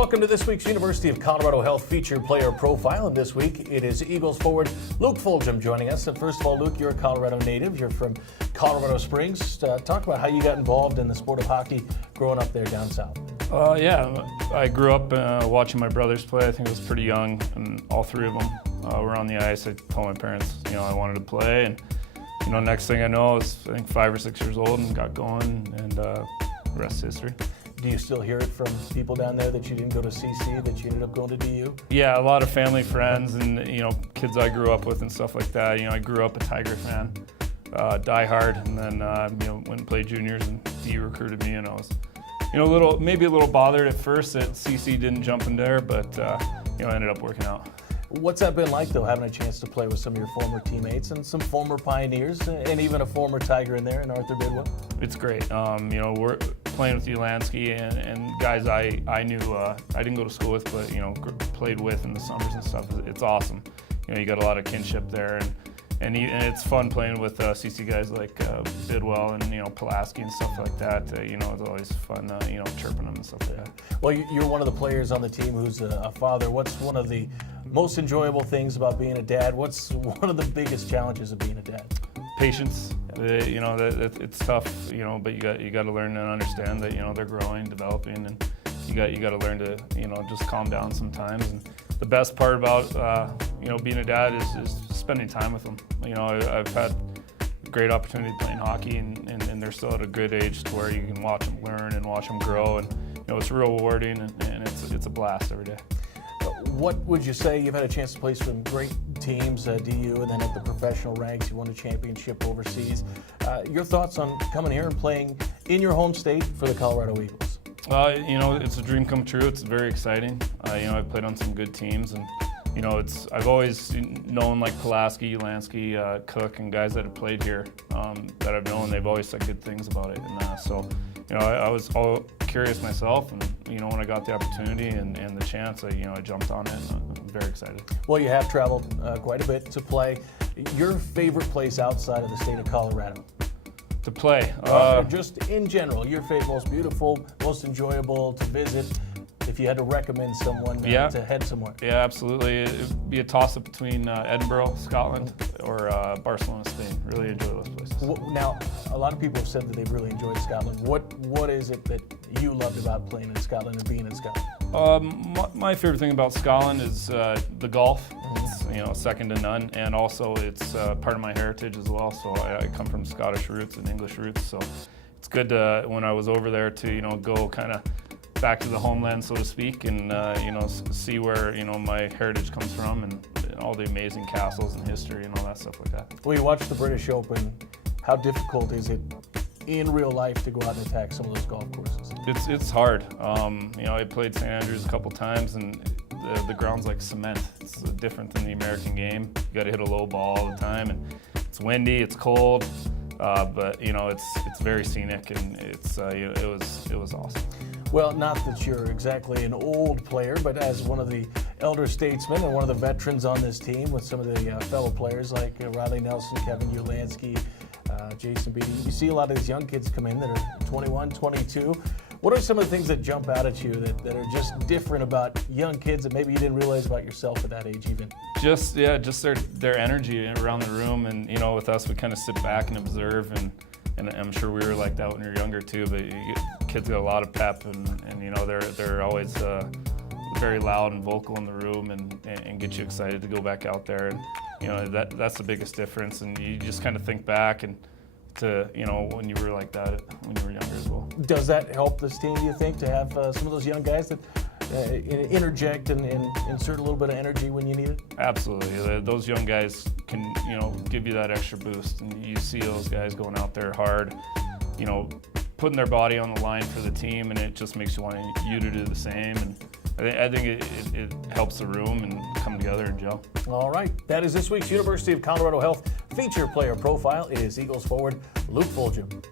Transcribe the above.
Welcome to this week's University of Colorado Health Featured Player Profile. And this week it is Eagles forward Luke Fulghum joining us. And first of all, Luke, you're a Colorado native. You're from Colorado Springs. Talk about how you got involved in the sport of hockey growing up there down south. Yeah, I grew up watching my brothers play. I think I was pretty young, and all three of them were on the ice. I told my parents, I wanted to play, and next thing I know, I was 5 or 6 years old and got going, and the rest is history. Do you still hear it from people down there that you didn't go to CC, that you ended up going to DU? Yeah, a lot of family, friends, and kids I grew up with and stuff like that. I grew up a Tiger fan, die hard, and then went and played juniors, and DU recruited me, and I was maybe a little bothered at first that CC didn't jump in there, but ended up working out. What's that been like, though, having a chance to play with some of your former teammates and some former Pioneers, and even a former Tiger in there, in Arthur Bidwell? It's great. We're playing with Ulansky and guys I knew, I didn't go to school with, but played with in the summers and stuff. It's awesome. You got a lot of kinship there, and it's fun playing with CC guys like Bidwell and Pulaski and stuff like that. It's always fun, chirping them and stuff like that. Well, you're one of the players on the team who's a father. What's one of the most enjoyable things about being a dad? What's one of the biggest challenges of being a dad? Patience. It's tough, but you got to learn and understand that they're growing, developing, and you got to learn to just calm down sometimes. And the best part about being a dad is spending time with them. I've had a great opportunity playing hockey, and they're still at a good age to where you can watch them learn and watch them grow, and it's real rewarding, and it's a blast every day. What would you say? You've had a chance to play some great teams, DU, and then at the professional ranks, you won a championship overseas. Your thoughts on coming here and playing in your home state for the Colorado Eagles? It's a dream come true. It's very exciting. I've played on some good teams, and I've always known like Pulaski, Ulansky, Cook, and guys that have played here that I've known. They've always said good things about it, and I was all curious myself, and when I got the opportunity and the chance, I jumped on it, and I'm very excited. Well, you have traveled quite a bit to play. Your favorite place outside of the state of Colorado? To play? Just in general, your favorite, most beautiful, most enjoyable to visit. If you had to recommend someone to head somewhere. Yeah, absolutely. It'd be a toss-up between Edinburgh, Scotland, or Barcelona, Spain. Really enjoy those places. Now, a lot of people have said that they've really enjoyed Scotland. What is it that you loved about playing in Scotland and being in Scotland? My favorite thing about Scotland is the golf. It's second to none, and also it's part of my heritage as well. So I come from Scottish roots and English roots, so it's good to, when I was over there, to go kind of back to the homeland, so to speak, and see where my heritage comes from, and all the amazing castles and history and all that stuff like that. Well, you watched the British Open. How difficult is it in real life to go out and attack some of those golf courses? It's hard. I played St. Andrews a couple times, and the ground's like cement. It's different than the American game. You got to hit a low ball all the time, and it's windy, it's cold, but it's very scenic, and it was awesome. Well, not that you're exactly an old player, but as one of the elder statesmen and one of the veterans on this team with some of the fellow players like Riley Nelson, Kevin Ulansky, Jason Beatty, you see a lot of these young kids come in that are 21, 22. What are some of the things that jump out at you that are just different about young kids that maybe you didn't realize about yourself at that age even? Just their energy around the room, and with us, we kind of sit back and observe, and I'm sure we were like that when we were younger too, but kids got a lot of pep, and they're always very loud and vocal in the room, and get you excited to go back out there, and that's the biggest difference, and you just kind of think back and to when you were like that when you were younger as well. Does that help this team, do you think, to have some of those young guys that interject and insert a little bit of energy when you need it? Absolutely. Those young guys can give you that extra boost, and you see those guys going out there hard, putting their body on the line for the team, and it just makes you want you to do the same. And I think it helps the room and come together and gel. All right. That is this week's University of Colorado Health Feature Player Profile. It is Eagles forward Luke Fulghum.